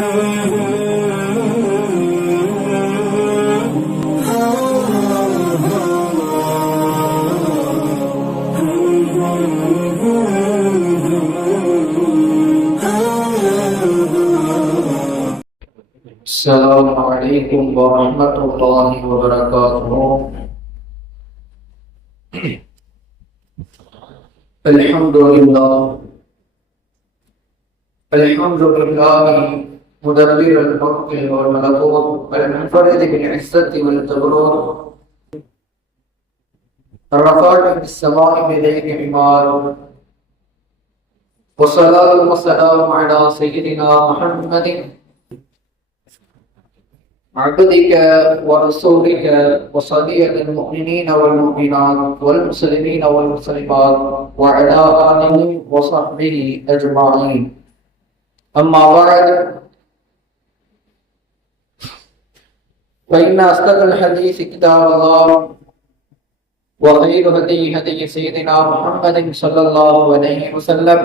السلام عليكم ورحمة الله وبركاته. الحمد لله مدبر الملك والملكوت المنفرد بالعزة والجبروت الرفاع في السماء بيديه عمار، والصلاة والسلام على سيدنا محمد عبدك ورسولك وصديق المؤمنين والمؤمنات والمسلمين والمسلمات وعلى آله وصحبه أجمعين. أما بعد، فإن أصدق الحديث كتاب الله، وخير هدي سيدنا محمد صلى الله عليه وسلم،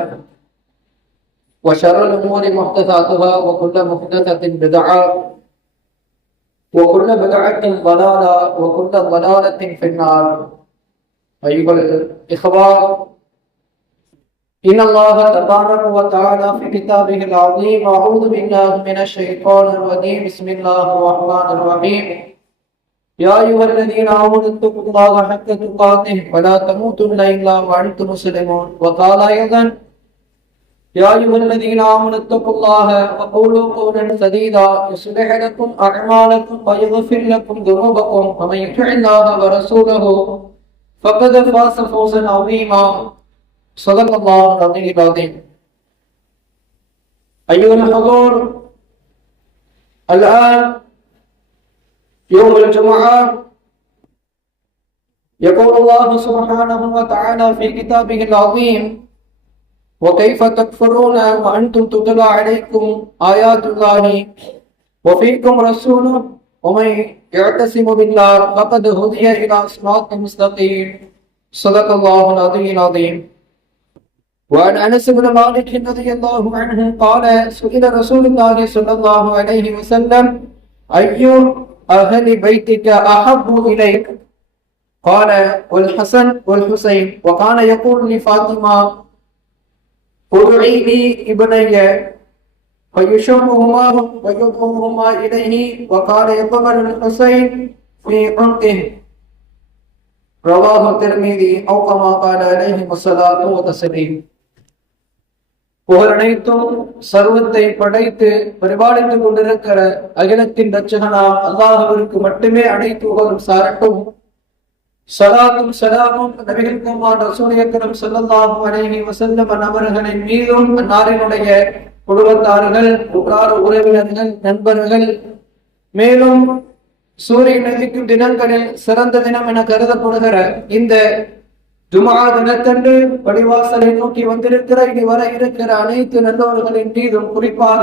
وشر الأمور محدثاتها، وكل محدثة بدعة، وكل بدعة ضلالة، وكل ضلالة في النار. أيها الإخوة، إن الله تبارك وتعالى في كتابه العظيم: أعوذ بالله من الشيطان الرجيم، بسم الله الرحمن الرحيم. يا أيها الذين آمنوا اتقوا الله حق تقاته ولا تموتن إلا وأنتم مسلمون. وقال أيضا: يا أيها الذين آمنوا اتقوا الله وقولوا قولا سديدا يصلح لكم أعمالكم ويغفر لكم ذنوبكم، ومن يطع الله ورسوله فقد فاز فوزا عظيما. صدق الله العلي العظيم. أيها الحضور، الآن يوم الجمعة، يقول الله سبحانه وتعالى في كتابه العظيم: وكيف تكفرون وأنتم تتلى عليكم آيات الله وفيكم رسوله ومن يعتصم بالله فقد هدي إلى صراط مستقيم. صدق الله العلي العظيم. وعن أنس بن مالك رضي الله عنه قال: سئل رسول الله صلى الله عليه وسلم: أي أهل بيتك أحب إليك؟ قال: والحسن والحسين. وكان يقول لفاطمة: ادعي لي ابني، فيشمهما ويضمهما إليه، وقال يضمن الحسين في عنقه. رواه الترمذي أو كما قال عليه الصلاة والتسليم. புகழனைத்தும் சர்வத்தை படைத்து பரிபாலித்துக் கொண்டிருக்கிற அகிலத்தின் இரட்சகனாம் அல்லாஹ்விற்கு மட்டுமே அனைத்து புகழும் சாரட்டும். ஸலாத்தும் ஸலாமும் நபிகள் கோமான் ரசூல் அக்ரம் ஸல்லல்லாஹு அலைஹி வஸல்லம் அவர்களின் மீதும், அன்னாரினுடைய குடும்பத்தார்கள், உற்றார் உறவினர்கள், நண்பர்கள், மேலும் சூரியன் உதிக்கும் தினங்களில் சிறந்த தினம் என கருதப்படுகிற இந்த ஜும்ஆ தினத்தன்று பள்ளிவாசலை நோக்கி வந்திருக்கிற இனி வர இருக்கிற அனைத்து நல்லவர்களின் மீதும், குறிப்பாக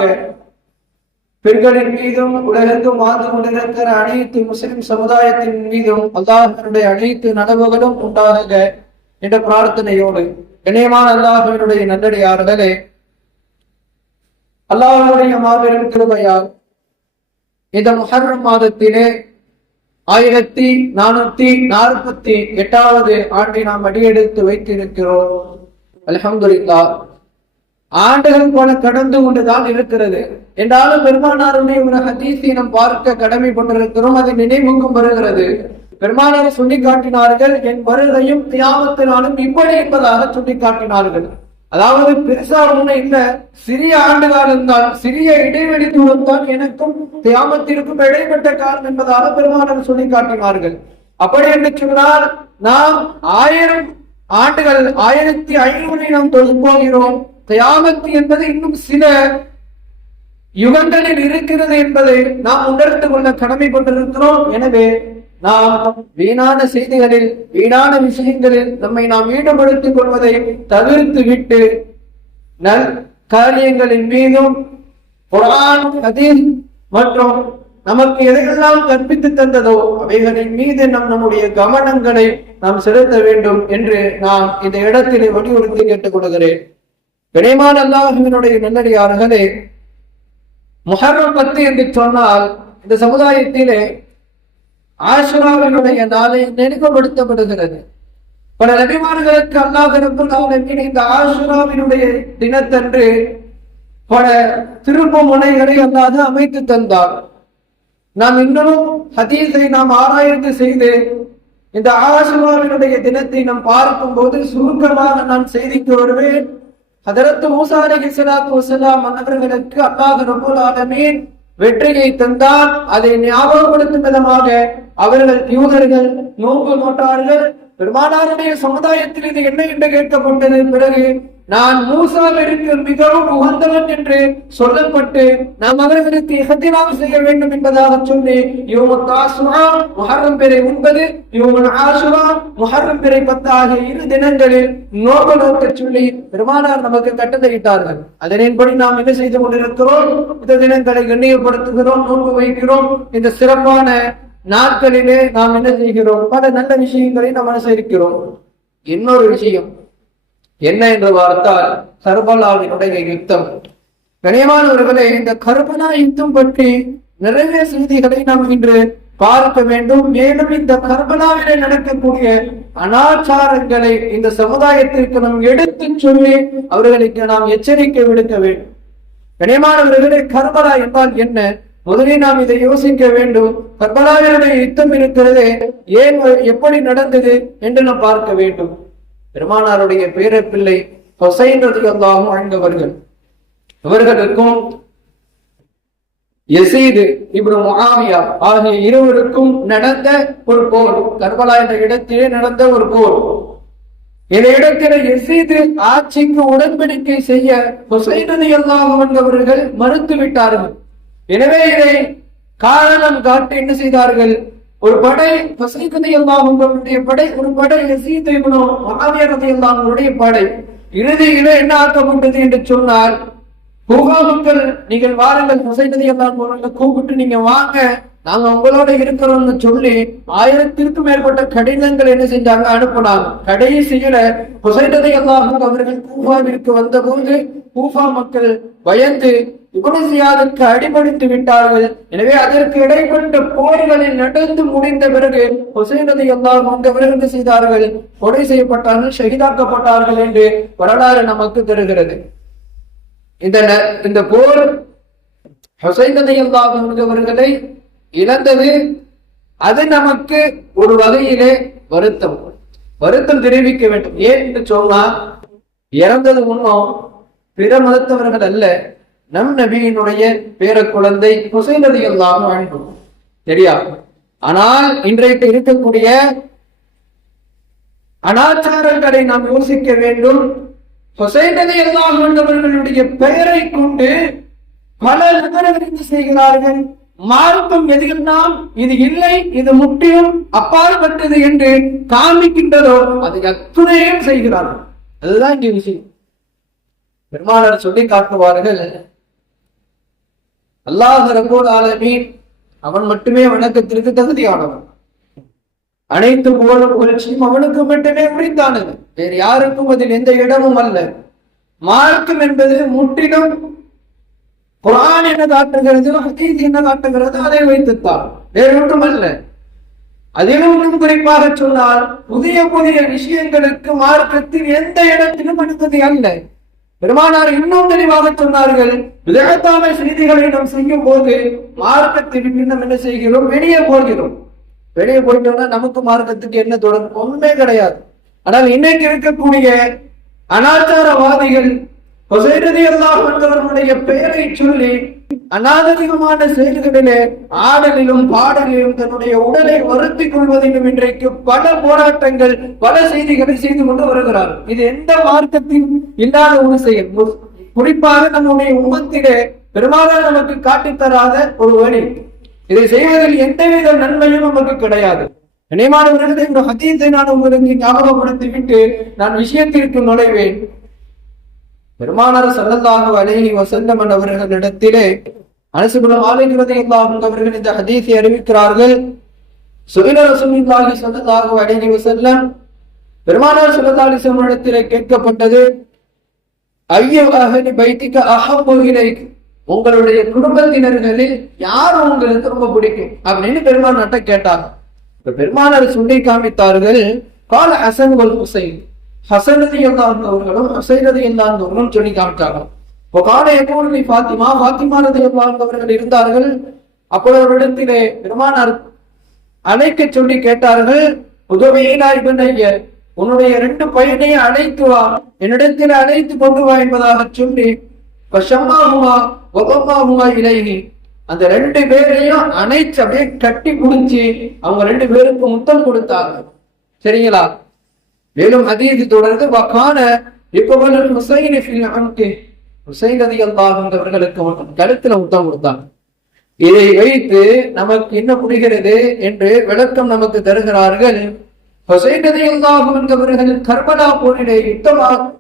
பெண்களின் மீதும், உலகெங்கும் வாழ்ந்து கொண்டிருக்கிற அனைத்து முஸ்லிம் சமுதாயத்தின் மீதும் அல்லாஹ்வினுடைய அனைத்து நனவுகளும் உண்டாக என்ற பிரார்த்தனையோடு, இணையமான அல்லாஹ்வினுடைய நல்லடியார்களே, அல்லாஹ்வுடைய மாபெரும் கிருபையால் இந்த முஹர்ரம் மாதத்திலே 1448வது ஆண்டை நாம் அடியெடுத்து வைத்திருக்கிறோம். அல்ஹம்துலில்லாஹ். ஆண்டுகள் போல கடந்து கொண்டுதான் இருக்கிறது. என்றாலும் பெருமானாருடைய ஒரு ஹதீஸை நாம் பார்க்க கடமைப்பட்டிருக்கிறோம். அது நினைவுக்கும் வருகிறது. பெருமானார் சொல்லி காட்டினார்கள்: என் வருகையும் கியாமத்தினாலும் இப்படி என்பதாக சொல்லி காட்டினார்கள். அதாவது பெருசா ஒண்ணு இல்ல, சிறிய ஆண்டு காலம் தான், சிறிய இடைவெளி தூரம் தான் எனக்கும் கியாமத்திற்கும் இடைப்பட்ட காலம் என்பதாக பெருமானார் சொல்லி காட்டினார்கள். அப்படி என்று சொன்னால் நாம் 1000 ஆண்டுகள் 1500 நாம் தொழுது போகிறோம். கியாமத் என்பது இன்னும் சில யுகங்களில் இருக்கிறது என்பதை நாம் உணர்ந்து கொள்ள கடமைப்பட்டிருக்கிறோம். எனவே நாம் வீணான செய்திகளில், வீணான விஷயங்களில் நம்மை நாம் ஈடுபடுத்திக் கொள்வதை தவிர்த்து விட்டு நல் காரியங்களின் மீதும், குர்ஆன், ஹதீஸ் மற்றும் நமக்கு எதையெல்லாம் கற்பித்து தந்ததோ அவைகளின் மீது நம்முடைய கவனங்களை நாம் செலுத்த வேண்டும் என்று நான் இந்த இடத்திலே வலியுறுத்தி கேட்டுக் கொள்கிறேன். கனிமான அல்லாஹ்வினுடைய நல்லடியார்களே, முஹர்ரம் 10 என்று சொன்னால் இந்த சமுதாயத்திலே ஆஷுராவினுடைய நாளை நினைவுபடுத்தப்படுகிறது. பல நபிமார்களுக்கு அல்லாஹ் ரப்பல் ஆலமீன் இந்த ஆஷுராவினுடைய தினத்தன்று பல திருப்பு முனைகளை அல்லாஹ் அமைத்து தந்தார். நாம் இன்னும் ஹதீஸை நாம் ஆராய்ந்து செய்து இந்த ஆஷுராவினுடைய தினத்தை நாம் பார்க்கும் போது சுருக்கமாக நான் செய்திக்கு வருவேன். ஹதரத் மூஸா அலைஹிஸ்ஸலாத்து வஸலாம் அவர்களுக்கு அல்லாஹ் ரப்பல் ஆலமீன் வெற்றியை தந்தார். அதை ஞாபகப்படுத்தும் விதமாக அவர்கள் யூதர்கள் நோன்பு நோட்டார்கள். பெருமானாருடைய சமுதாயத்தில் இது என்ன என்று கேட்கப்பட்டது. பிறகு நான் மூசாவிற்கு மிகவும் உகந்தவன் என்று சொல்லப்பட்டு நாம் அவர்களுக்கு இஹ்திராம் செய்ய வேண்டும் என்பதாக சொல்லி யௌமுல் தாசுஆ முஹர்ரம் பிறை 9, யௌமுல் ஆஷுரா முஹர்ரம் பிறை 10 ஆகிய 2 தினங்களில் நோன்பு நோக்க சொல்லி பெருமானார் நமக்கு கட்டளையிட்டார்கள். அதன்படி நாம் என்ன செய்து கொண்டிருக்கிறோம்? இந்த தினங்களை கண்ணியப்படுத்துகிறோம், நோன்பு வைக்கிறோம். இந்த சிறப்பான நாட்களிலே நாம் என்ன செய்கிறோம்? பல நல்ல விஷயங்களை நாம் அனுசரிக்கிறோம். இன்னொரு விஷயம் என்ன என்று பார்த்தால் கர்பலாவினுடைய யுத்தம். கனியமானவர்களே, இந்த கர்பலா யுத்தம் பற்றி நிறைய செய்திகளை நாம் இன்று பார்க்க வேண்டும். மேலும் இந்த கர்பலாவிலே நடக்கக்கூடிய அனாச்சாரங்களை இந்த சமுதாயத்திற்கு நாம் எடுத்து சொல்லி அவர்களுக்கு நாம் எச்சரிக்கை விடுக்க வேண்டும். கனியமானவர்களே, கர்பலா என்றால் என்ன? முதலில் நாம் இதை யோசிக்க வேண்டும். கர்பலாவினுடைய யுத்தம் இருக்கிறது, ஏன் எப்படி நடந்தது என்று நாம் பார்க்க வேண்டும். பெருமானாருடைய பேரப்பிள்ளை ஹுசைன் ரலியல்லாஹு அன்ஹு அவர்கள், இவர்களுக்கும் யஸீத் இப்னு முஆவியா ஆகிய இருவருக்கும் நடந்த ஒரு போர். கர்பலா என்ற இடத்திலே நடந்த ஒரு போர். இந்த இடத்திலே யஸீத் ஆட்சிக்கு உடன்படிக்கை செய்ய ஹுசைன் ரலியல்லாஹு அன்ஹு அவர்கள் மறுத்து விட்டார்கள். எனவே இதை காரணம் காட்டி என்ன செய்தார்கள்? ஒரு படை ஹுசைன் ரலியல்லாஹு அன்ஹுவுடைய படை, ஒரு படை யஸீத் இப்னு முஆவியா ரலியல்லாஹு அன்ஹுவுடைய படை. இறுதியிலே என்ன ஆக்கப்பட்டது என்று சொன்னால், கூஃபா மக்கள் நீங்கள் வாருங்கள், ஹுசைன் ரலியல்லாஹு அன்ஹு கூப்பிட்டு நீங்க வாங்க, நாங்க உங்களோட இருக்கிறோம்னு சொல்லி 1000க்கும் மேற்பட்ட கடிதங்கள் என்ன செஞ்சாங்க? அனுப்பினாங்க. கடைசியில ஹுசைன் ரலியல்லாஹு அன்ஹு அவர்கள் கூஃபாவிற்கு வந்த போது கூஃபா மக்கள் பயந்து இப்னு ஜியாதுக்கு அடிபணித்து விட்டார்கள். எனவே அதற்கு இடைப்பட்ட போர்களில் நடந்து முடிந்த பிறகு ஹுசைன் ரலியல்லாஹு அன்ஹு அவர்கள் என்ன செய்தார்கள்? கொலை செய்யப்பட்டார்கள், ஷஹீதாக்கப்பட்டார்கள் என்று வரலாறு நமக்கு தருகிறது. இந்த போர் ஹுசைன் ரலியல்லாஹு அன்ஹு அவர்களை இழந்தது. அது நமக்கு ஒரு வகையிலே வருத்தம் தெரிவிக்க வேண்டும். ஏன் என்று சொன்னா, இறந்தது முன்னும் பிற மதத்தவர்கள் அல்ல, நம் நபியினுடைய பேர குழந்தை ஹுசைன் ரலியல்லாஹு அன்ஹு தெரியாது. ஆனால் இன்றைக்கு இருக்கக்கூடிய அனாச்சாரங்களை நாம் யோசிக்க வேண்டும். ஹுசைன் ரலியல்லாஹு அன்ஹு அவர்களுடைய பெயரை கொண்டு பல நபர்கள் என்ன செய்கிறார்கள்? மார்க்கம் எதுவெல்லாம் இது இல்லை, இது முற்றிலும் அப்பாற்பட்டது என்று காமிக்கின்றதோ அதை அத்துணையும் செய்கிறார்கள். அதுதான் இங்கே விஷயம். பெருமானார் சொல்லி காட்டுவார்கள், அல்லாஹ் ரப்பல் ஆலமீன் அவன் மட்டுமே வணக்கத்திற்கு தகுதியானவன். அனைத்து புகழும் புகழ்ச்சியும் அவனுக்கு மட்டுமே உரித்தானது, வேறு யாருக்கும் அதில் எந்த இடமும் அல்ல. மார்க்கம் என்பது முற்றிலும் குர்ஆன் என்ன காட்டுகிறது, ஹதீஸ் என்ன காட்டுகிறது, அதை வைத்துத்தான், வேறு ஒன்றும் அல்ல. அதிலும் குறிப்பாக சொன்னால் புதிய புதிய விஷயங்களுக்கு மார்க்கத்தில் எந்த இடத்திலும் அனுமதி அல்ல. பெருமானார் இன்னும் தெளிவாக சொன்னார்கள், விதத்தான செய்திகளை நாம் செய்யும் போது மார்க்கத்தை விட்டு நாம் என்ன செய்கிறோம்? வெளியே போகிறோம். வெளியே போயிட்டோம்னா நமக்கு மார்க்கத்துக்கு என்ன தொடர்பு? ஒன்றுமே கிடையாது. ஆனால் இன்னைக்கு இருக்கக்கூடிய அனாச்சாரவாதிகள் ஹுசைன் ரலியல்லாஹு அன்ஹு அவர்களுடைய பெயரை சொல்லி அநாகரிகமான செயல்களிலே ஆடலிலும் பாடலிலும் தன்னுடைய உடலை வருத்திக் கொள்வதிலும் இன்றைக்கு பல போராட்டங்கள், பல செய்திகளை செய்து கொண்டு வருகிறார். இது எந்த மார்க்கத்தில் இல்லாத ஒரு செயல். குறிப்பாக நம்முடைய உம்மத்திலே பெரும்பாலும் நமக்கு காட்டித்தராத ஒரு வழி. இதை செய்வதில் எந்தவித நன்மையும் நமக்கு கிடையாது. நினைவானவர்களே, இந்த ஹதீஸை நான் உங்களுக்கு ஞாபகப்படுத்திவிட்டு நான் விஷயத்திற்கு நுழைவேன். பெருமானார் ஸல்லல்லாஹு அலைஹி வஸல்லம் அவர்களிடத்திலே அனஸ் இப்னு மாலிக் ரலியல்லாஹு அன்ஹு அவர்கள் இந்த ஹதீஸை அறிவிக்கிறார்கள். சுஇல ரசூலுல்லாஹி ஸல்லல்லாஹு அலைஹி வஸல்லம், பெருமானார் ஸல்லல்லாஹு அலைஹி வஸல்லம் இடத்திலே கேட்கப்பட்டது, ஐயு அஹ்லி பைத்திக அஹப்பு இலைக், உங்களுடைய குடும்பத்தினர்களில் யார் உங்களுக்கு ரொம்ப பிடிக்கும் அப்படின்னு பெருமானார்ட்ட கேட்டாங்க. இப்ப பெருமானார் சொல்லி காமித்தார்கள், கால ஹசன் வல் ஹுசைன், ஹசன் ரலியல்லாஹு அவர்களும் ஹுசைன் ரலியல்லாஹு அவர்களும் சொல்லி காமித்தாங்க. இப்போ கால எப்போது ஃபாத்திமா, ஃபாத்திமா ரலியல்லாஹு அவர்கள் இருந்தார்கள். அப்போ அவரிடத்திலே பெருமானார் அழைக்க சொல்லி கேட்டார்கள், உதவியினா இப்னைய, உன்னுடைய 2 பையனையும் அழைத்து வா, என்னிடத்தில் அழைத்து கொண்டு வா என்பதாக சொல்லி இலைஹி, அந்த 2 பேரையும் அணைச்சு அப்படியே கட்டி குடிச்சு அவங்க 2 பேருக்கு முத்தம் கொடுத்தாங்க. சரிங்களா? மேலும் ஹதீஸ் தொடர்ந்து வகான இப்பவல் ஹுசைன் ஃபில் அன்கி, ஹுசைன் ரலியல்லாஹு அன்ஹு அவர்களுக்கு கழுத்துல முத்தம் கொடுத்தாங்க. இதை வைத்து நமக்கு என்ன புரிகிறது என்று விளக்கம் நமக்கு தருகிறார்கள். ஹுசைன் ரலியல்லாஹு அன்ஹு அவர்கள் கர்பலா போரிலே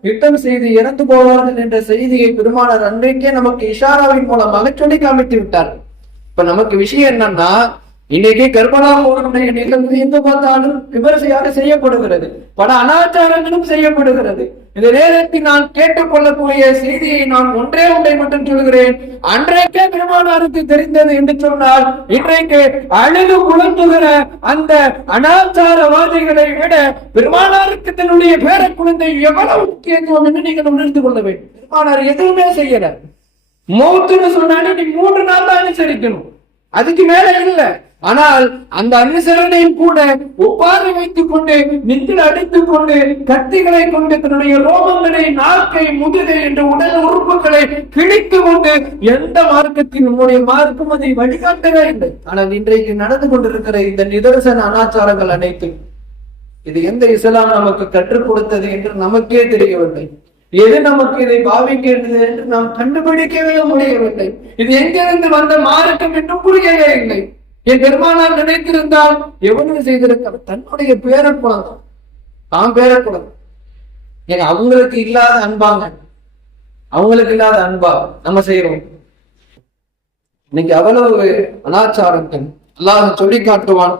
யுத்தம் செய்து இறந்து போவார்கள் என்ற செய்தியை பெருமானார் அன்றைக்கே நமக்கு இஷாராவின் மூலமாக சொல்லி காமித்து விட்டார். இப்ப நமக்கு விஷயம் என்னன்னா, இன்னைக்கு கர்பலா போருடைய நிகழ்வு எங்க பார்த்தாலும் விமர்சையாக செய்யப்படுகிறது, பல அனாச்சாரங்களும் செய்யப்படுகிறது. இந்த நேரத்தில் நான் கேட்டுக்கொள்ளக்கூடிய செய்தியை நான் ஒன்றை மட்டும் சொல்கிறேன். அன்றைக்கே பெருமானாருக்கு தெரிந்தது என்று சொன்னால், இன்றைக்கு அழுது குழம்புகிற அந்த அனாச்சாரவாதிகளை விட பெருமானாருக்கு தன்னுடைய பேர குழந்தை எவ்வளவு முக்கியத்துவம் என்று நீங்கள் உணர்ந்து கொள்ள வேண்டும். பெருமானார் எதுவுமே செய்யல. மௌத்துன்னு சொன்னாலே நீ 3 நாள் தான் அனுசரிக்கணும், அதுக்கு மேல இல்லை. ஆனால் அந்த அனுசரணையும் கூட ஒப்பாறு வைத்துக் கொண்டு, நெஞ்சில் அடித்துக் கொண்டு, கத்திகளை கொண்டு தன்னுடைய ரோமங்களை, நாக்கை, முதுகை என்ற உடல் உறுப்புகளை கிழித்து கொண்டு எந்த மார்க்கத்தின் நம்முடைய மார்க்கம் அதை வழிகாட்டவே இல்லை. ஆனால் இன்றைக்கு நடந்து கொண்டிருக்கிற இந்த நிதர்சன அனாச்சாரங்கள் அனைத்தும் இது எந்த இஸ்லாம் நமக்கு கற்றுக் கொடுத்தது என்று நமக்கே தெரியவில்லை. எது நமக்கு இதை பாவிக்கிறது என்று நாம் கண்டுபிடிக்கவே முடியவில்லை. இது எங்கிருந்து வந்த மார்க்கம் என்றும் புரியவே இல்லை. என் பெருமானார் நினைத்திருந்தால் எவ்வளவு செய்திருக்க, தன்னுடைய பேரக்குழந்தை, தான் பேரக்குழந்தை, அவங்களுக்கு இல்லாத அன்பாங்க, அவங்களுக்கு இல்லாத அன்பா நம்ம செய்யறோம். இன்னைக்கு அவ்வளவு அனாச்சாரங்கள் அல்லாஹ் சொல்லி காட்டுவான்.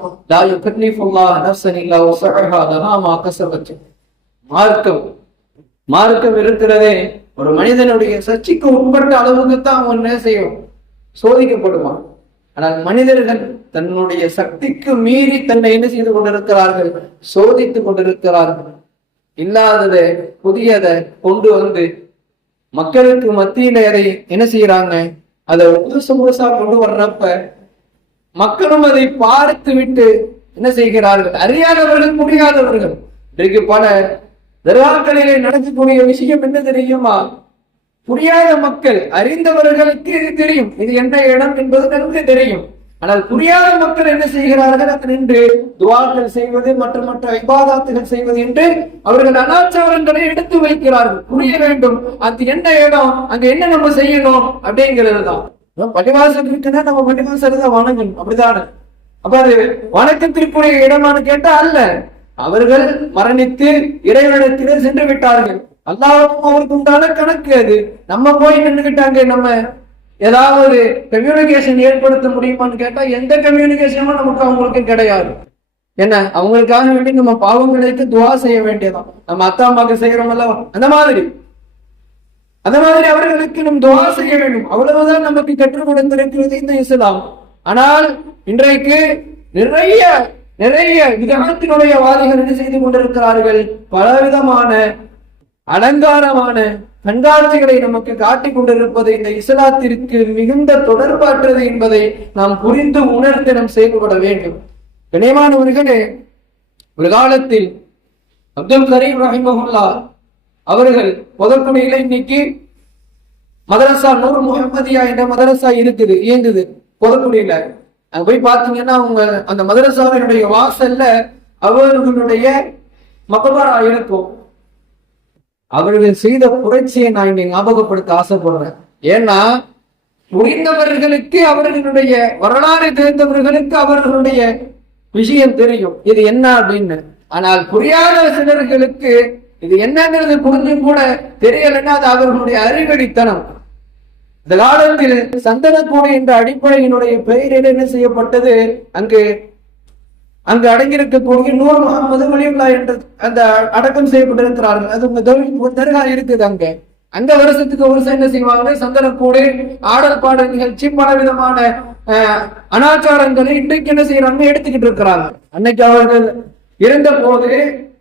மார்க்கம் இருக்கிறதே ஒரு மனிதனுடைய சர்ச்சைக்கு உட்பட்ட அளவுக்கு தான் அவன் என்ன செய்யும், சோதிக்கப்படுவான். ஆனால் மனிதர்கள் தன்னுடைய சக்திக்கு மீறி தன்னை என்ன செய்து கொண்டிருக்கிறார்கள், சோதித்துக் கொண்டிருக்கிறார்கள். இல்லாததை புதியதை கொண்டு வந்து மக்களுக்கு மத்தியில அதை என்ன செய்யறாங்க, அதை முழுசா கொண்டு வர்றப்ப மக்களும் அதை பார்த்து விட்டு என்ன செய்கிறார்கள், அறியாதவர்கள், முடியாதவர்கள். இன்றைக்கு பல தர்காக்களிலே நடக்கக்கூடிய விஷயம் என்ன தெரியுமா, புரியாத மக்கள், அறிந்தவர்களுக்கு இது தெரியும், இது எந்த இடம் என்பது நமக்கு தெரியும். ஆனால் புரியாத மக்கள் என்ன செய்கிறார்கள், நின்று துவாக்கள் செய்வது, மற்ற இபாதத்துகள் செய்வது என்று அவர்கள் அனாச்சாரங்களை எடுத்து வைக்கிறார்கள். புரிய வேண்டும், அது என்ன இடம், அங்க என்ன நம்ம செய்யணும் அப்படிங்கிறது தான். பள்ளிவாசல் இருக்குன்னா நம்ம பள்ளிவாசல் தான் வணங்கணும், அப்படித்தானே? அப்ப அது வணக்கத்திற்குரிய இடமானு கேட்டா அல்ல. அவர்கள் மரணித்து இறைவனிடத்திலே சென்று விட்டார்கள். அல்லாஹ்வுக்கும் அவருக்கு உண்டான கணக்கு அது. நம்ம போய் நின்றுகிட்டாங்க, நம்ம ஏதாவது கம்யூனிகேஷன் ஏற்படுத்த முடியுமான்னு கேட்டா எந்த கம்யூனிகேஷனும் நமக்கு அவங்களுக்கு கிடையாது. என்ன, அவங்களுக்காக வேண்டி நம்ம பாவங்களுக்கு துவா செய்ய வேண்டியதான். நம்ம அத்தா அம்மாக்கு செய்யறோம் அல்லவா, அந்த மாதிரி அவர்களுக்கு நம் துவா செய்ய வேண்டும். அவ்வளவுதான் நமக்கு கற்றுக் கொடுத்திருக்கிறது இந்த இஸ்லாம். ஆனால் இன்றைக்கு நிறைய விதத்தினுடைய வாதிகள் என்ன செய்து கொண்டிருக்கிறார்கள், பலவிதமான அலங்காரமான கண்காட்சிகளை நமக்கு காட்டிக் கொண்டிருப்பது இந்த இஸ்லாத்திற்கு மிகுந்த தொடர்பாற்றது என்பதை நாம் புரிந்து உணர்ந்து நாம் செயல்பட வேண்டும். கண்ணியமானவர்களே, ஒரு காலத்தில் அப்துல் கரீம் ரஹிமஹுல்லா அவர்கள் முதற்குடியில இன்னைக்கு மதரசா நூர் முஹம்மதியா என்ற மதரசா இருக்குது, இயங்குது பொதுக்குடியில. அங்க போய் பாத்தீங்கன்னா அவங்க அந்த மதரசாவினுடைய வாசல்ல அவர்களுடைய மகபரா இருக்கும். அவர்கள் செய்த புரட்சியை நான் இங்க ஞாபகப்படுத்த ஆசைப்படுறேன். ஏன்னா புரிந்தவர்களுக்கு, அவர்களுடைய வரலாறு தெரிந்தவர்களுக்கு அவர்களுடைய விஷயம் தெரியும் இது என்ன அப்படின்னு. ஆனால் புரியாத சிலர்களுக்கு இது என்னங்கிறது புரிஞ்சும் கூட தெரியலைன்னா அது அவர்களுடைய அறிவடித்தனம். இந்த காலத்தில் சந்தனக்கூடு என்ற அடிப்படையினுடைய பெயரில் என்ன செய்யப்பட்டது, அங்கு அடங்கியிருக்கக்கூடிய நூர் முகமது வலியுல்லா என்று அந்த அடக்கம் செய்யப்பட்டிருக்கிறார்கள். அது உங்க தர்கா இருக்குது. அங்க அந்த வருஷத்துக்கு வருஷம் என்ன செய்வாங்க, சந்தனக்கூடு, ஆடல் பாடல் நிகழ்ச்சி, பல விதமான அனாச்சாரங்களை இன்றைக்கு என்ன செய்யறாங்க, எடுத்துக்கிட்டு இருக்கிறாங்க. அன்னைக்கு அவர்கள் இருந்த போது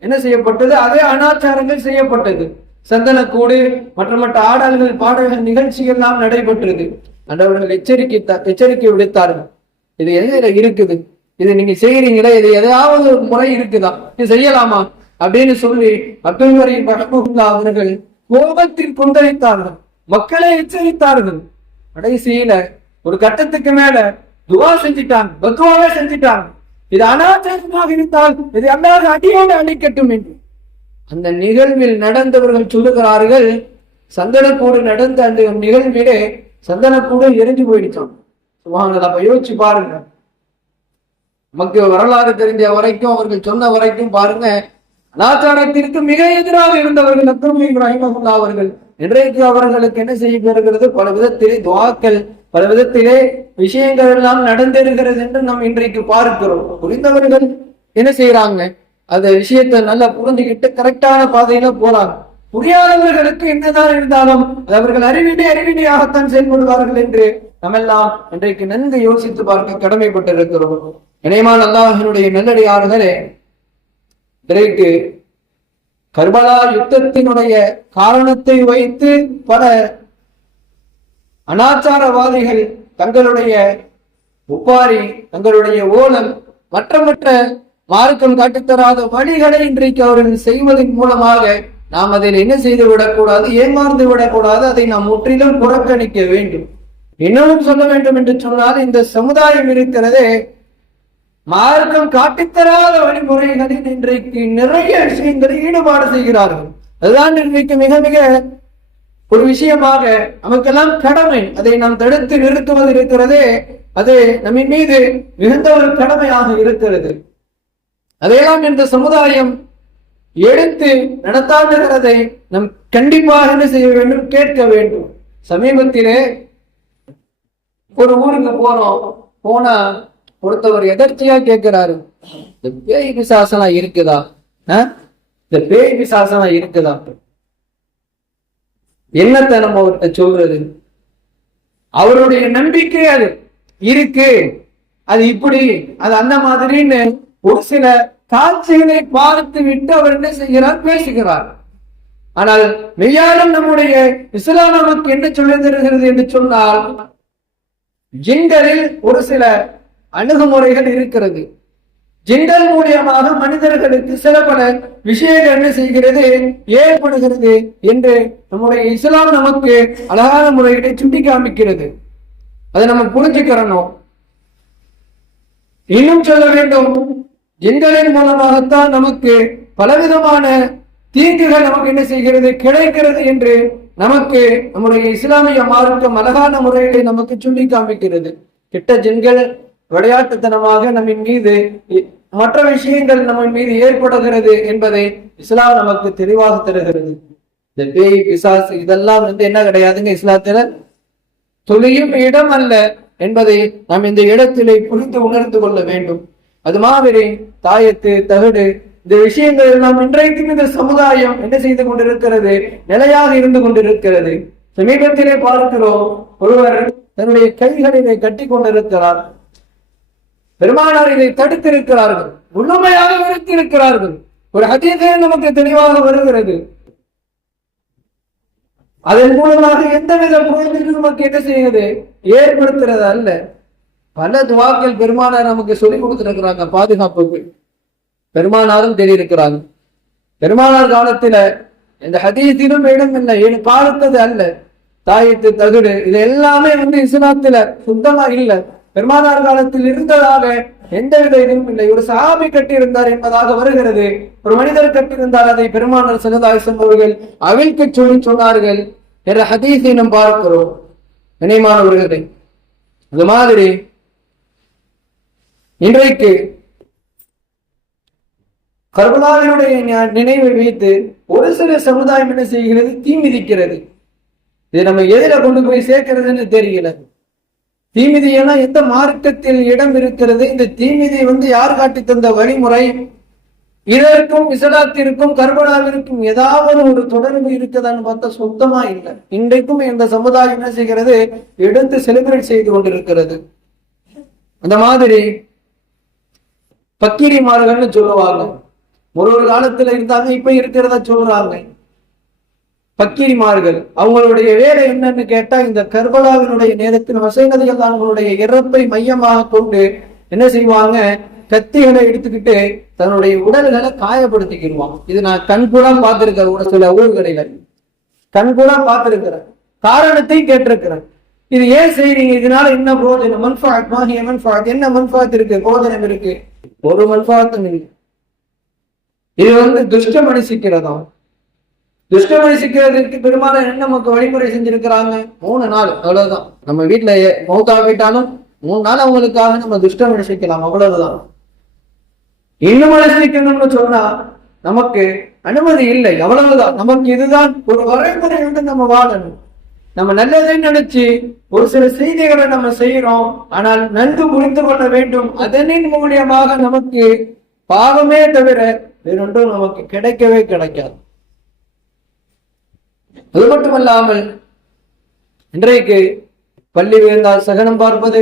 என்ன செய்யப்பட்டது, அதே அனாச்சாரங்கள் செய்யப்பட்டது. சந்தனக்கூடு மற்ற ஆடல்கள் பாடல்கள் நிகழ்ச்சிகள் எல்லாம் நடைபெற்றது. அவர்கள் எச்சரிக்கை விடுத்தார்கள், இது எதுல இருக்குது, இது நீங்க செய்யறீங்களா, இது எதையாவது ஒரு முறை இருக்குதா, இது செய்யலாமா அப்படின்னு சொல்லி அப்துல் கரீம் ரஹ்மத்துல்லாஹி அவர்கள் கோபத்தில் கொந்தளித்தார்கள், மக்களை எச்சரித்தார்கள். கடைசியில ஒரு கட்டத்துக்கு மேல துவா செஞ்சிட்டாங்க, பத்வாவே செஞ்சிட்டாங்க, இது அனாச்சாரமாக இருந்தால் இது அல்லாஹ் அடியோடு அழிக்கட்டும் என்று. அந்த நிகழ்வில் நடந்தவர்கள் சொல்லுகிறார்கள், சந்தனக்கூடு நடந்த அந்த நிகழ்விலே சந்தனக்கூடு எரிஞ்சு போயிடுச்சான். சுபஹானல்லாஹ். அப்ப யோசிச்சு பாருங்க, நமக்கு வரலாறு தெரிஞ்ச வரைக்கும், அவர்கள் சொன்ன வரைக்கும் பாருங்க, அனாச்சாரத்திற்கு மிக எதிராக இருந்தவர்கள் அப்துல் ரஹிமஹுல்லாஹ் அவர்கள். இன்றைக்கு அவர்களுக்கு என்ன செய்யப்படுகிறது, பல விதத்திலே துஆக்கள், பல விதத்திலே விஷயங்கள் எல்லாம் நடந்திருக்கிறது என்று நாம் இன்றைக்கு பார்க்கிறோம். புரிந்தவர்கள் என்ன செய்யறாங்க, அந்த விஷயத்தை நல்லா புரிஞ்சுக்கிட்டு கரெக்டான பாதையில போறாங்க. புரியாதவர்களுக்கு என்னதான் இருந்தாலும் அவர்கள் அறிவினையாகத்தான் செயல்படுவார்கள் என்று நம்மெல்லாம் இன்றைக்கு நன்கு யோசித்து பார்க்க கடமைப்பட்டிருக்கிறோம். இணையமான அல்லாஹினுடைய நல்லடியார்களே, இன்றைக்கு கர்பலா யுத்தத்தினுடைய காரணத்தை வைத்து பல அனாச்சாரவாதிகள் தங்களுடைய ஒப்பாரி, தங்களுடைய ஓலம், மற்ற மார்க்கம் காட்டித்தராத வழிகளை இன்றைக்கு அவர்கள் செய்வதன் மூலமாக நாம் அதில் என்ன செய்து விடக்கூடாது, ஏமாந்து விடக்கூடாது, அதை நாம் முற்றிலும் புறக்கணிக்க வேண்டும். இன்னமும் சொல்ல வேண்டும் என்று சொன்னால், இந்த சமுதாயம் இருக்கிறதே மார்க்கம் காட்டித்தராத வழிமுறைகளில் இன்றைக்கு நிறைய விஷயங்களை ஈடுபாடு செய்கிறார்கள். அதுதான் இன்றைக்கு மிக மிக ஒரு விஷயமாக நமக்கெல்லாம் கடமை. அதை நாம் தடுத்து நிறுத்துவது இருக்கிறதே, அது நம்மின் மீது மிகுந்த ஒரு கடமையாக இருக்கிறது. அதையெல்லாம் இந்த சமுதாயம் எடுத்து நடத்தாடுகிறதை நம் கண்டிப்பாக என்ன செய்ய வேண்டும், கேட்க வேண்டும். சமீபத்திலே ஒரு ஊருக்கு போனா ஒருத்தவர் எதர்ச்சியா கேட்கிறாரு, இந்த பேய் பிசாசனா இருக்குதா, இந்த பேய் பிசாசனா இருக்குதா, என்னத்தை நம்ம அவர்கிட்ட சொல்றது? அவருடைய நம்பிக்கை அது இருக்கு, அது இப்படி, அது அந்த மாதிரின்னு ஒரு சில காட்சிகளை பார்த்து விட்டு அவர் என்ன செய்கிறார், பேசுகிறார். ஆனால் மெய்யாலும் நம்முடைய இஸ்லாம் நமக்கு என்ன சொல்லி தருகிறது என்று சொன்னால், ஜின்களில் ஒரு சில அணுகுமுறைகள் இருக்கிறது. ஜின்கள் மூலியமாக மனிதர்களுக்கு சில பல விஷயங்கள் என்ன செய்கிறது, ஏற்படுகிறது என்று நம்முடைய இஸ்லாம் நமக்கு அழகான முறைகளை சுட்டி காமிக்கிறது. அதை நம்ம புரிஞ்சுக்கிறோம். இன்னும் சொல்ல வேண்டும், ஜின்களின் மூலமாகத்தான் நமக்கு பலவிதமான தீங்குகள் நமக்கு என்ன செய்கிறது, கிடைக்கிறது என்று நமக்கு நம்முடைய இஸ்லாமிய மார்க்கம் அழகான முறைகளை நமக்கு சொல்லி காமிக்கிறது. கிட்ட ஜின்கள் விளையாட்டுத்தனமாக நம்மின் மீது மற்ற விஷயங்கள் நம்ம மீது ஏற்படுகிறது என்பதை இஸ்லாம் நமக்கு தெளிவாக தருகிறது. இந்த பேய் பிசாசு இதெல்லாம் என்ன கிடையாதுங்க, இஸ்லாத்துல துளியும் இடம் அல்ல என்பதை நாம் இந்த இடத்திலே புரிந்து உணர்ந்து கொள்ள வேண்டும். அது மாதிரி தாயத்து, தகடு, இந்த விஷயங்கள் எல்லாம் இன்றைக்கும் இந்த சமுதாயம் என்ன செய்து கொண்டிருக்கிறது, நிலையாக இருந்து கொண்டிருக்கிறது. சமீபத்திலே பார்க்கிறோம், ஒருவர் தன்னுடைய கைகளிலே கட்டி கொண்டிருக்கிறார். பெருமானார் இதை தடுத்திருக்கிறார்கள், முழுமையாக விருத்திருக்கிறார்கள். ஒரு ஹதீஸே நமக்கு தெளிவாக வருகிறது. அதன் மூலமாக எந்தவித பொழுதும் நமக்கு என்ன செய்யுது, ஏற்படுத்துறது அல்ல. பல துவாக்கள் பெருமானார் நமக்கு சொல்லிக் கொடுத்திருக்கிறாங்க பாதுகாப்புக்கு. பெருமானாரும் தெரியிருக்கிறாங்க. பெருமானார் காலத்துல இந்த ஹதீஸிலும் இடம் இல்லை, பார்த்தது அல்ல. தாயத்து, தகுடு இது எல்லாமே இஸ்லாத்துல சுத்தமா இல்லை. பெருமானார் காலத்தில் இருந்ததாக எந்தவித இதுவும் இல்லை. ஒரு சஹாபி கட்டி இருந்தார் என்பதாக வருகிறது. ஒரு மனிதர் கட்டியிருந்தார், அதை பெருமானார் ஸல்லல்லாஹு அலைஹி வஸல்லம் அவர்கள் அவிழ்க்க சொல்லி சொன்னார்கள் என்ற ஹதீஸை நாம் பார்க்கிறோம். இணைமானவர்களே, அது மாதிரி இன்றைக்கு கர்பலாவினுடைய நினைவை வைத்து ஒரு சில சமுதாயம் என்ன செய்கிறது, தீ மிதிக்கிறது. இது நம்ம எதிர கொண்டு போய் சேர்க்கிறதுன்னு தெரியல. தீமிதியெல்லாம் எந்த மார்க்கத்தில் இடம் இருக்கிறது? இந்த தீமிதி யார் காட்டி தந்த வழிமுறை? இதற்கும் இஸ்லாத்திற்கும் கர்பலாவிற்கும் ஏதாவது ஒரு தொடர்பு இருக்குதான்னு பார்த்தா சுத்தமா இல்லை. இன்றைக்கும் இந்த சமுதாயம் என்ன செய்கிறது, எடுத்து செலிபிரேட் செய்து கொண்டிருக்கிறது. அந்த மாதிரி பக்கீரிமார்கள்னு சொல்லுவாங்க. ஒரு காலத்துல இருந்தாங்க, இப்ப இருக்கிறத சொல்றாங்க. பக்கீரிமார்கள் அவங்களுடைய வேலை என்னன்னு கேட்டா, இந்த கர்பலாவினுடைய நேரத்தில் ஹுசைன் ரலியல்லாஹு அவங்களுடைய இறப்பை மையமாக கொண்டு என்ன செய்வாங்க, கத்திகளை எடுத்துக்கிட்டு தன்னுடைய உடல்களை காயப்படுத்திக்கிடுவான். இது நான் கண்கூடா பார்த்திருக்கிறேன். சில ஊர்களில கண்கூடா பார்த்திருக்கிறேன். காரணத்தை கேட்டிருக்கிறேன். இது ஏன் செய்றீங்க, இதனால என்ன பிரோஜனம், என்ன மன்ஃபாத் இருக்கு, போஜனம் இருக்கு? ஒரு மன்ஃபாத்தும் இல்லை. இது துஷ்ட மனுஷிக்கிறதா. துஷ்ட மனுஷிக்கிறதுக்கு பெரும்பாலும் என்ன நமக்கு வழிமுறை செஞ்சிருக்கிறாங்க, 3 நாள் அவ்வளவுதான். நம்ம வீட்டுல மௌத்தா போயிட்டாலும் 3 நாள் அவங்களுக்காக நம்ம துஷ்ட மனுஷிக்கலாம், அவ்வளவுதான். இன்னும் மனுஷிக்கணும்னு சொன்னா நமக்கு அனுமதி இல்லை, அவ்வளவுதான். நமக்கு இதுதான் ஒரு வரைமுறை நம்ம வாழணும். நம்ம நல்லதை நினைச்சு ஒரு சில செய்திகளை நம்ம செய்யறோம், ஆனால் நன்கு புரிந்து கொள்ள வேண்டும், அதனின் மூலியமாக நமக்கு பாவமே தவிர வேறொன்றும் நமக்கு கிடைக்கவே கிடைக்காது. அது மட்டுமல்லாமல் இன்றைக்கு பள்ளி விழுந்தால் சகனம் பார்ப்பது,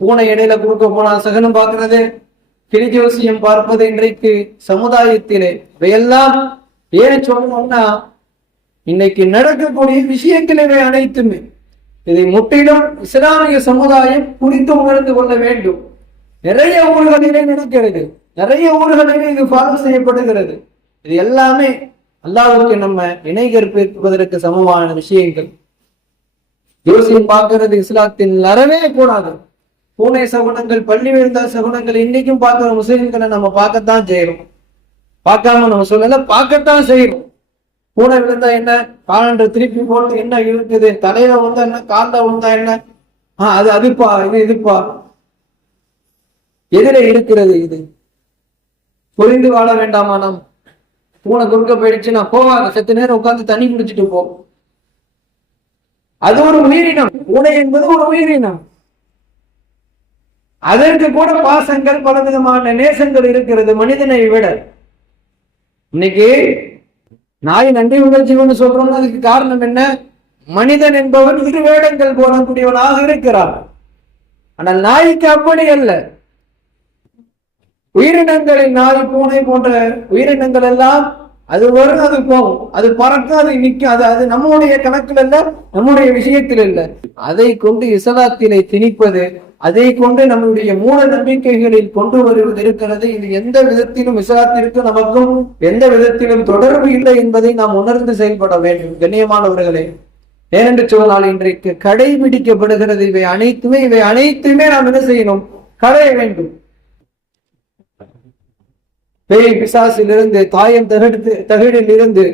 பூனை இடையில குறுக்க போனால் சகனம் பார்க்கிறது, கிளிஜோசியம் பார்ப்பது இன்றைக்கு சமுதாயத்திலே இவையெல்லாம் ஏன் சொல்லணும்னா, இன்னைக்கு நடக்கக்கூடிய விஷயங்கள் இவை அனைத்துமே இதை முற்றிலும் இஸ்லாமிய சமுதாயம் குறித்து உணர்ந்து கொள்ள வேண்டும். நிறைய ஊர்களிலே நடக்கிறது, நிறைய ஊர்களிலே இது ஃபாலோ செய்யப்படுகிறது. இது எல்லாமே அல்லாஹ்வுக்கு நம்ம இணை கற்பிப்பதற்கு சமமான விஷயங்கள். ஜோசியம் பார்க்கிறது இஸ்லாத்தின் அறவே கூடாது. பூனை சகுனங்கள், பள்ளி விழுந்த சகுனங்கள் இன்னைக்கும் பார்க்கிற முஸ்லிம்களை நம்ம பார்க்கத்தான் செய்யறோம். பார்க்காம நம்ம சொல்லல, பார்க்கத்தான் செய்யறோம். பூனை விழுந்தா என்ன, காலண்டர் திருப்பி போட்டு என்ன இருக்குது, தலையில வந்தா என்ன, காலில் வந்தா என்ன, அது அதுப்பா, இதுப்பா. எதிர இருக்கிறது இது? புரிந்து வாழ வேண்டாமா? நாம் பூனை குறுக்க போயிடுச்சு, நான் போவாங்க, செத்த நேரம் உட்கார்ந்து தண்ணி குடிச்சிட்டு போ. அது ஒரு உயிரினம். பூனை என்பது ஒரு உயிரினம். அதற்கு கூட பாசங்கள், பலவிதமான நேசங்கள் இருக்கிறது மனிதனை விட. இன்னைக்கு நாய் நன்றி உணர்ச்சின்னு சொல்றோம்னா அதுக்கு காரணம் என்ன? மனிதன் என்பவன் 2 வேடங்கள் போடக்கூடியவனாக இருக்கிறான். ஆனால் நாய்க்கு அப்படி அல்ல. உயிரினங்களில் நாய், பூனை போன்ற உயிரினங்கள் எல்லாம் அது வரும், அது போகும், அது பறக்கும், அது நிற்கும். அது நம்முடைய கணக்கில் அல்ல, நம்முடைய விஷயத்தில் இல்லை. அதை கொண்டு இஸ்லாத்திலே திணிப்பது, அதை கொண்டு நம்முடைய மூட நம்பிக்கைகளில் கொண்டு வருவது இருக்கிறது. இது எந்த விதத்திலும் இஸ்லாத்திற்கு நமக்கும் எந்த விதத்திலும் தொடர்பு இல்லை என்பதை நாம் உணர்ந்து செயல்பட வேண்டும். கண்ணியமானவர்களே, ஏனென்று சொன்னால் இன்றைக்கு கடைபிடிக்கப்படுகிறது இவை அனைத்துமே நாம் என்ன செய்யணும், களைய வேண்டும். பேய் பிசாசிலிருந்து, தாயம் தகடில் இருந்து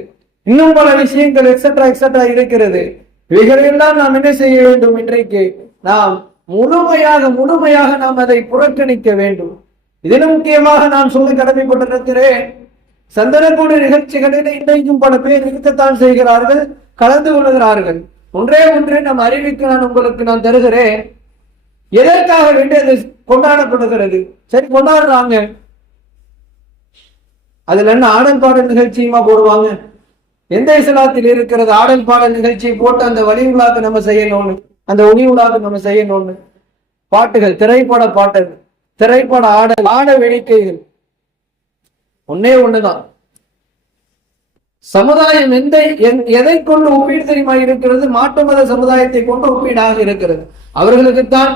இன்னும் பல விஷயங்கள் எக்ஸெட்ரா இருக்கிறது. இவைகளெல்லாம் நாம் என்ன செய்ய வேண்டும்? இன்றைக்கு நாம் முழுமையாக நாம் அதை புறக்கணிக்க வேண்டும். இதிலும் முக்கியமாக நான் சொல்ல கடமைப்பட்டிருக்கிறேன். சந்தனக்கூடு நிகழ்ச்சிகளில் இன்றைக்கும் பல பேர் இருக்கத்தான் செய்கிறார்கள், கலந்து கொள்கிறார்கள். ஒன்றே நம் அறிவிக்கு நான் தருகிறேன். எதற்காக வேண்டி அது கொண்டாடப்படுகிறது? சரி, கொண்டாடுறாங்க. அதுல என்ன ஆடல் பாடல் நிகழ்ச்சியுமா போடுவாங்க? எந்த இஸ்லாத்தில் இருக்கிறது ஆடல் பாடல் நிகழ்ச்சியை போட்டு அந்த வழி உலாக்கு நம்ம செய்யணும்னு, அந்த ஒளி உலாக்கு நம்ம செய்யணும்னு? பாட்டுகள், திரைப்பட பாட்டுகள், திரைப்பட ஆட வேடிக்கைகள் ஒண்ணுதான். சமுதாயம் எதை கொண்டு ஒப்பீடு தெரியுமா இருக்கிறது? மாற்று மத சமுதாயத்தை கொண்டு ஒப்பீடாக இருக்கிறது. அவர்களுக்குத்தான்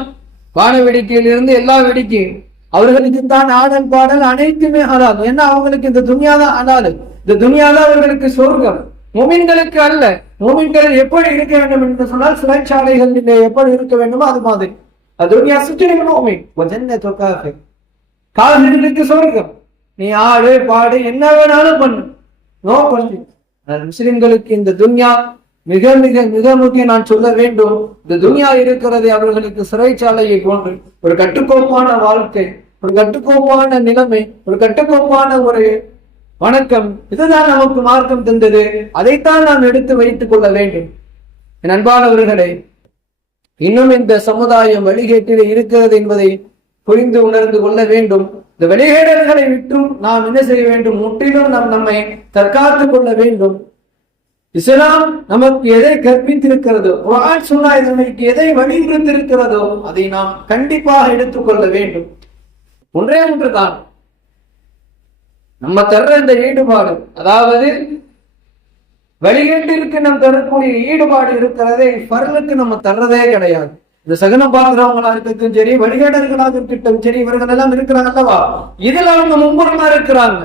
வான வேடிக்கையில் இருந்து எல்லா வேடிக்கையும், அவர்களுக்கு தான் ஆடல் பாடல் அனைத்துமே ஹலால். ஏன்னா அவங்களுக்கு இந்த துன்யாதான் ஹலால், இந்த துன்யாதான் அவர்களுக்கு சொர்க்கம். மோமின்களுக்கு அல்ல. மோமின்கள் எப்படி இருக்க வேண்டும் என்று சொன்னால் சிறைச்சாலைகள் எப்படி இருக்க வேண்டுமோ அது மாதிரி. துன்யா சுற்றி மோமின் காதலுக்கு சொர்க்கம். நீ ஆடு பாடு என்ன வேணாலும் பண்ணு, நோ கொஸ்டின். முஸ்லிம்களுக்கு இந்த துன்யா மிக மிக மிக முக்கியம். நான் சொல்ல வேண்டும், இந்த துன்யா இருக்கிறது அவர்களுக்கு சிறைச்சாலையை போன்று. ஒரு கட்டுக்கோப்பான வாழ்க்கை, ஒரு கட்டுக்கோப்பான நிலைமை, ஒரு கட்டுக்கோப்பான ஒரு வணக்கம், இதுதான் நமக்கு மார்க்கம் தந்தது. அதைத்தான் நாம் எடுத்து வைத்துக் கொள்ள வேண்டும். என் அன்பானவர்களே, இன்னும் இந்த சமுதாயம் வழிகேட்டில் இருக்கிறது என்பதை புரிந்து உணர்ந்து கொள்ள வேண்டும். இந்த வெளியேடல்களை விட்டும் நாம் என்ன செய்ய வேண்டும்? முற்றிலும் நம்மை தற்காத்துக் கொள்ள வேண்டும். இஸ்லாம் நமக்கு எதை கற்பித்திருக்கிறதோ, குர்ஆன் சுன்னா நமக்கு எதை வலியுறுத்திருக்கிறதோ அதை நாம் கண்டிப்பாக எடுத்துக்கொள்ள வேண்டும். ஒன்றே ஒன்றுதான் நம்ம தர்ற இந்த ஈடுபாடு, அதாவது வழிகேட்டிற்கு நாம் தரக்கூடிய ஈடுபாடு இருக்கிறதே ஃபர்லுக்கு நம்ம தர்றதே கிடையாது. இந்த சகனம் பார்க்கிறவங்களா இருக்கட்டும் சரி, வழிகேடர்களாக இருக்கட்டும் சரி, இவர்கள் எல்லாம் இருக்கிறாங்க அல்லவா, இதுல அவங்க மும்புறமா இருக்கிறாங்க.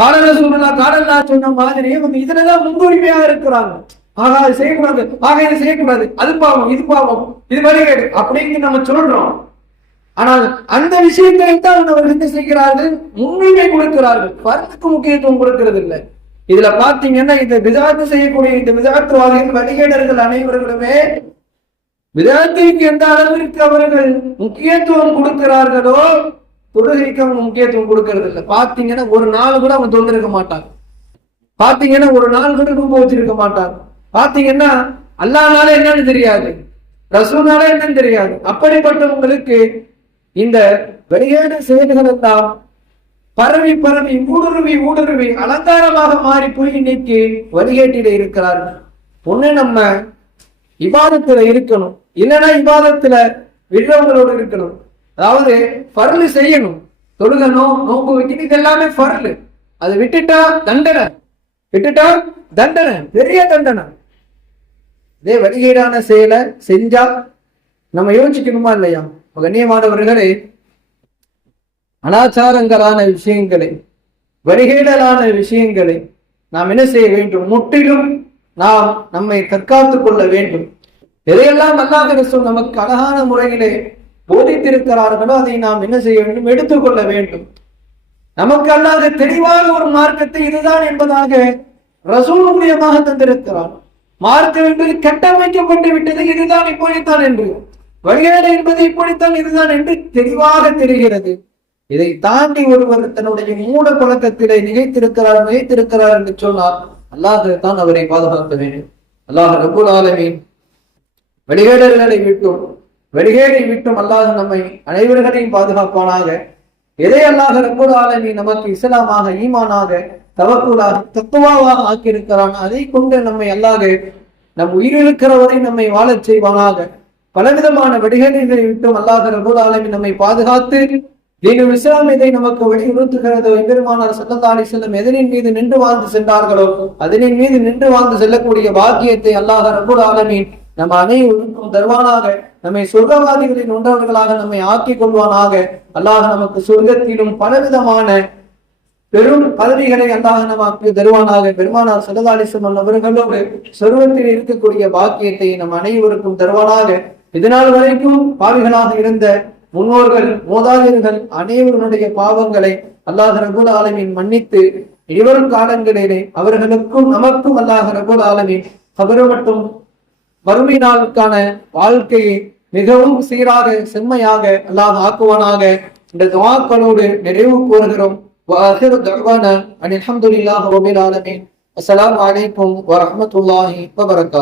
காடல சொன்ன மாதிரி அவங்க இதுலதான் முன்னுரிமையா இருக்கிறாங்க. ஆகா இது செய்யக்கூடாது, ஆக இது செய்யக்கூடாது, அது பாவம், இது பாவம், இது வழிகேடு அப்படின்னு நம்ம சொல்றோம். ஆனால் அந்த விஷயத்தை தான் அவர்கள் என்ன செய்கிறார்கள்? முன்னுரிமை கொடுக்கிறார்கள். ஃபர்லுக்கு முக்கியத்துவம் கொடுக்கிறது இல்லை. இதுல பாத்தீங்கன்னா இந்த விதாத்து செய்யக்கூடிய இந்த விதாத்துவாதிகள் வழிகேடர்கள் அனைவர்களுமே விதாத்திற்கு எந்த அளவிற்கு அவர்கள் முக்கியத்துவம் கொடுக்கிறார்களோ தொழுகைக்கு அவங்க முக்கியத்துவம் கொடுக்கறது இல்லை. பாத்தீங்கன்னா ஒரு நாள் கூட அவங்க தொழுந்திருக்க மாட்டாங்க. பாத்தீங்கன்னா ஒரு நாள் கூட ரூப வச்சிருக்க மாட்டாங்க. பாத்தீங்கன்னா அல்லாஹ்னாலே என்னன்னு தெரியாது, ரசூல்னாலே என்னன்னு தெரியாது. அப்படிப்பட்டவங்களுக்கு இந்த வெளியேடு செயல்கள் எல்லாம் பரவி பரவி ஊடுருவி அலங்காரமாக மாறி போய் இன்னைக்கு வழிகேட்டில இருக்கிறார்கள். ஒண்ணு நம்ம இபாதத்துல இருக்கணும், இல்லைன்னா இபாதத்துல விடுறவங்களோடு இருக்கணும். அதாவது ஃபர்லு செய்யணும், தொழுகணும், நோன்பு வைக்கணும், இது எல்லாமே ஃபர்லு. அதை விட்டுட்டா தண்டனை, பெரிய தண்டனை. இதே வழிகேடான செயலை செஞ்சா நம்ம யோசிக்கணுமா இல்லையா? கண்ணியமானவர்களே, அனாச்சாரங்களான விஷயங்களை, வழிகேடலான விஷயங்களை நாம் என்ன செய்ய வேண்டும்? முற்றிலும் நாம் நம்மை தற்காத்துக் கொள்ள வேண்டும். எதையெல்லாம் அல்லாஹ் ரசூல் நமக்கு அழகான முறையிலே போதித்திருக்கிறார்களோ அதை நாம் என்ன செய்ய வேண்டும்? எடுத்துக்கொள்ள வேண்டும். நமக்கு அல்லாத தெளிவான ஒரு மார்க்கத்தை இதுதான் என்பதாக ரசூல் மூலியமாக தந்திருக்கிறார். மார்க்கம் என்பது கட்டமைக்கப்பட்டு விட்டது, இதுதான் இப்படித்தான் என்று, வழிகேடு என்பது இப்படித்தான் இதுதான் என்று தெளிவாக தெரிகிறது. இதை தாண்டி ஒருவர் தன்னுடைய மூட பழக்கத்திலே நினைத்திருக்கிறார் என்று சொன்னால் அல்லாஹ் தான் அவரை பாதுகாக்க வேண்டும். அல்லாஹ் ரப்பல் ஆலமீன் வெளிகேடை விட்டும் அல்லாஹ் நம்மை அனைவர்களையும் பாதுகாப்பானாக. எதை அல்லாஹ் ரப்பல் ஆலமீன் நமக்கு இஸ்லாமாக, ஈமானாக, தவக்குலாக, தத்துவாவாக ஆக்கியிருக்கிறான், அதை கொண்டு நம்மை அல்லாஹ் நம் உயிரிழக்கிறவரை நம்மை வாழச் செய்வானாக. பலவிதமான வழிகேடுகளை விட்டும் அல்லாஹ் ரப்பல் ஆலமீன் நம்மை பாதுகாத்து தீனுல் இஸ்லாம் எதை நமக்கு வலியுறுத்துகிறதோ, எம்பெருமானார் ஸல்லல்லாஹு அலைஹி வஸல்லம் எதனின் மீது நின்று வாழ்ந்து சென்றார்களோ அதனின் மீது நின்று வாழ்ந்து செல்லக்கூடிய பாக்கியத்தை அல்லாஹ் ரப்பல் ஆலமீன் நம்ம அனைவருக்கும் தருவானாக. நம்மை சொர்க்கவாதிகளின் ஒன்றவர்களாக நம்மை ஆக்கிக் கொள்வானாக. அல்லாஹ் நமக்கு சொர்க்கத்திலும் பலவிதமான பெரும் பதவிகளை அல்லாஹ் நமக்கு தருவானாக. பெருமானார் ஸல்லல்லாஹு அலைஹி வஸல்லம் அவர்களோடு சொர்க்கத்தில் இருக்கக்கூடிய பாக்கியத்தை நம் அனைவருக்கும் தருவானாக. இதனால் வரைக்கும் பாவிகளாக இருந்த முன்னோர்கள், மூதாதையர்கள் அனைவருடைய பாவங்களை அல்லாஹ் ரப்பல் ஆலமீன் மன்னித்து இவரும் காலங்களிலே அவர்களுக்கும் நமக்கும் அல்லாஹ் ரப்பல் ஆலமீன் கபர் மற்றும் வறுமை நாளுக்கான வாழ்க்கையை மிகவும் சீராக செம்மையாக அல்லாஹ் ஆக்குவானாக. இந்த துஆக்களோடு நிறைவு கூறுகிறோம். وآخر دعوانا أن الحمد لله رب العالمين. السلام عليكم ورحمة الله وبركاته.